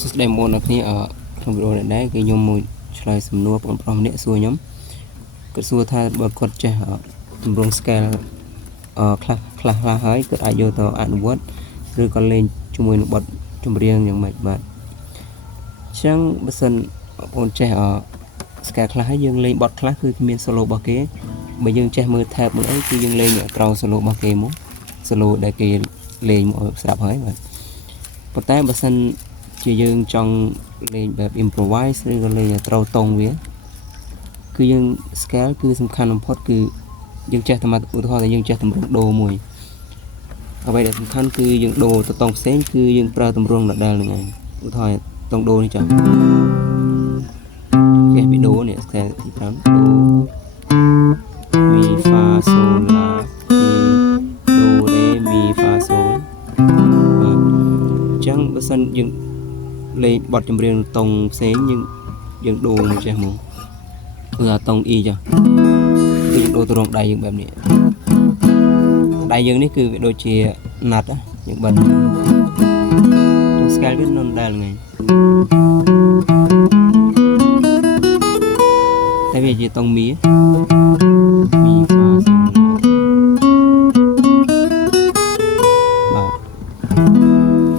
សួស្តីមុនអ្នកគ្នាក្នុងវីដេអូនេះគឺខ្ញុំមួយឆ្លើយសំណួរបងប្រុសម្នាក់សួរខ្ញុំគាត់សួរថាបើគាត់ចេះទម្រង់ scale ខ្លះហើយគាត់អាចយកទៅអនុវត្តឬក៏លេងជាមួយនឹងបទចម្រៀងយ៉ាងម៉េចបាទអញ្ចឹងបើសិនបងប្អូនចេះscale ខ្លះហើយយើងលេងបទខ្លះគឺមាន solo របស់គេបើយើងចេះមើល tab មួយអីគឺយើងលេងក្រោយ solo របស់គេមក solo ដែលគេលេងមកស្រាប់ហើយបាទប៉ុន្តែបើសិនជាយើងចង់លេងបែប improvise ឬក៏លេងត្រូវតង់វាគឺយើង scale គឺសំខាន់បំផុតគឺយើងចេះតែមកឧទាហរណ៍ថាយើងចេះទម្រង់ដូមួយអ្វីដែលសំខាន់គឺយើងដូទៅតង់ផ្សេងគឺយើងប្រើទម្រង់ដដែលហ្នឹងឯងឧទាហរណ៍តង់ដូនេះចាចេះពីដូនេះ scale ទី5ដូ mi fa sol la si do re mi fa sol អញ្ចឹងបើសិនយើងលេងបទចម្រៀងតង់ផ្សេងយើងដូរចេះមកគឺថាតង់អ៊ីចាគឺយើងដូរទៅរងដៃយើងបែបនេះដៃយើងនេះគឺវាដូចជាណាត់យើងបិទចុះ scale វានៅដែលហ្នឹងតែវាជាតង់មីហ្វាសូឡា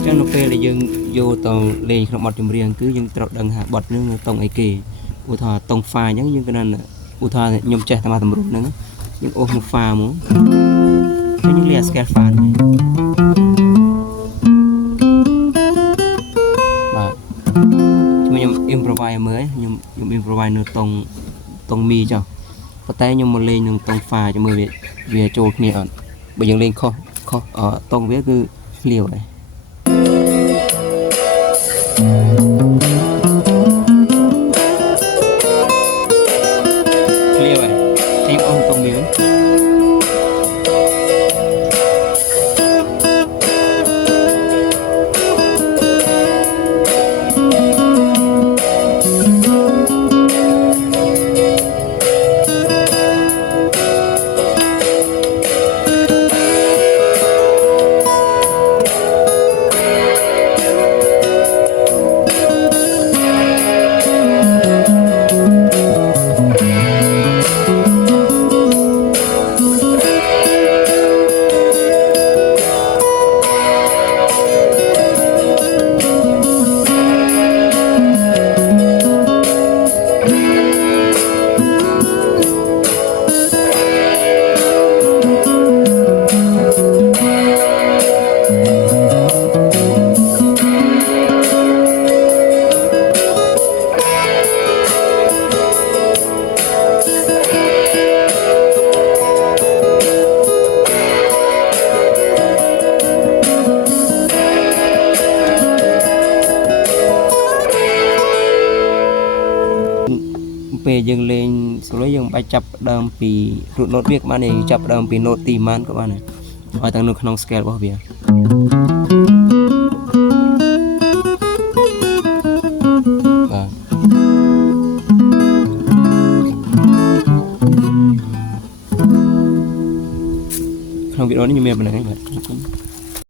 ចឹងនៅពេលដែលយើងយកទៅលេងក្នុងបទចម្រៀងគឺយើងត្រូវដឹងថាបទនេះតង់អីគេឧទាហរណ៍តង់ហ្វាអញ្ចឹងយើងគណឧទាហរណ៍ខ្ញុំចេះតែមកតម្រុំហ្នឹងយើងអូសមកហ្វាមកហើយយើងលេង scale ហ្វានេះបាទខ្ញុំ improvise មើលខ្ញុំ improvise នៅតង់មីចុះប៉ុន្តែខ្ញុំមកលេងនឹងតង់ហ្វាចាំមើលវាចូលគ្នាអត់បើយើងលេងខុសតង់វាគឺឃ្លាវហើយពេលយើងលេង solo យើងមិនបាច់ចាប់ដើមពី root note វាក៏បានយើងចាប់ដើមពី note ទីម៉ានក៏បានដែរឲ្យទាំងនៅក្នុង scale របស់វាបាទក្នុងវីដេអូនេះខ្ញុំមានប៉ុណ្្នឹងហើយបាទ